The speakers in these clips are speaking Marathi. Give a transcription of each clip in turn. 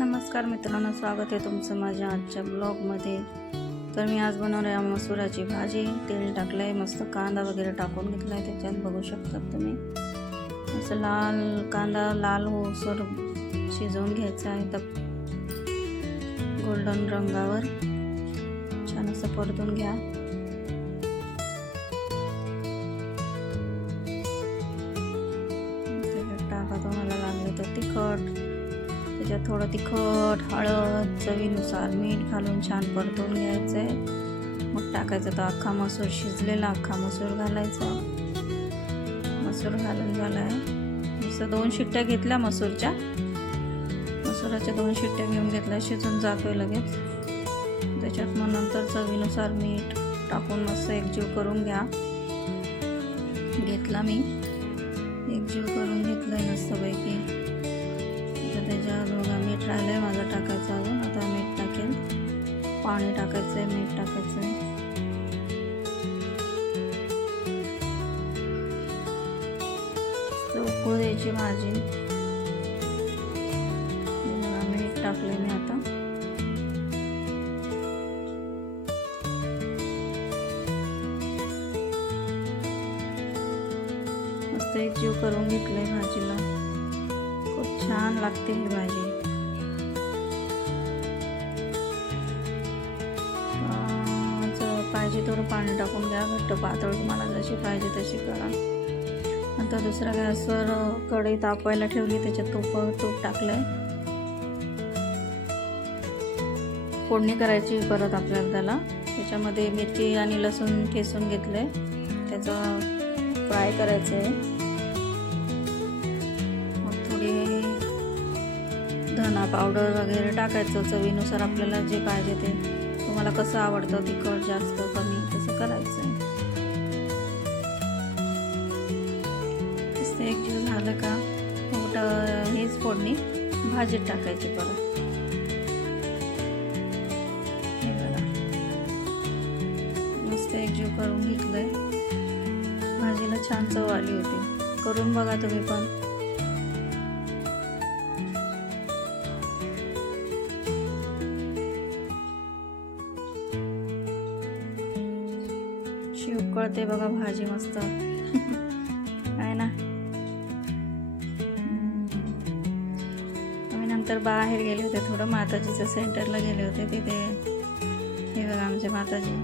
नमस्कार मित्रांनो, स्वागत आहे तुमचं माझ्या आजच्या ब्लॉगमध्ये। तर मी आज बनवणार आहे मसुराची भाजी। तेल टाकलं आहे, मस्त कांदा वगैरे टाकून घेतला आहे, त्याच्यात बघू शकता तुम्ही। असं लाल कांदा लाल होसर शिजवून घ्यायचा आहे, तर गोल्डन रंगावर छान असं परतून घ्या। टाका तुम्हाला लागले तर तिखट, त्याच्यात थोडं तिखट, हळद, चवीनुसार मीठ घालून छान परतून घ्यायचं आहे। मग टाकायचं तर अख्खा मसूर, शिजलेला अख्खा मसूर घालायचा। मसूर घालून झाला आहे, जसं 2 शिट्ट्या घेतल्या मसूराच्या 2 शिट्ट्या घेऊन घेतल्या, शिजून जातोय लगेच। त्याच्यात मग नंतर चवीनुसार मीठ टाकून मस्त एकजीव करून घ्या। घेतला मी एकजीव करून घेतलंय मस्तपैकी। आता त्याच्यावर बघा मीठ राहिलंय माझं टाकायचं अजून, आता मीठ टाकेल, पाणी टाकायचं आहे, मीठ टाकायचं आहे। उकळू द्यायची भाजी। मीठ टाकले मी आता। मस्त एकजीव करून घेतलंय भाजीला, खूप छान लागते ही भाजी। पाहिजे थोडं पाणी टाकून घ्या, घट्ट पातळ तुम्हाला जशी पाहिजे तशी करा। नंतर दुसऱ्या गॅसवर कढई तापवायला ठेवली, त्याच्यात तूप टाकलंय, फोडणी करायची परत आपल्याला त्याला। त्याच्यामध्ये मिरची आणि लसूण ठेचून घेतलंय, त्याचं फ्राय करायचं आहे। मग थोडी धना पावडर वगैरे टाकायचं चवीनुसार, आपल्याला जे पाहिजे ते। तुम्हाला कसं आवडतं, तिखट जास्त कमी तसं करायचं आहे। एकजीव झालं का मग हेच फोडणी भाजीत टाकायची परत। हे बघा मस्त एकजीव करून घेतलंय, भाजीला छान चव आली होती। करून बघा तुम्ही पण। उकळते बघा भाजी मस्त आहे ना। आम्ही नंतर बाहेर गेले होते, थोडं माताजीच्या सेंटरला गेले होते, तिथे हे बघा आमच्या माताजी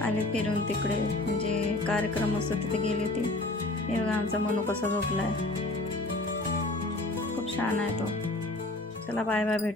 आले फिरून तिकडे, म्हणजे कार्यक्रम असतो तिथे गेली होती। हे बघा आमचा मनू कसा झोपला आहे, खूप छान आहे तो। चला बाय बाय, भेटू।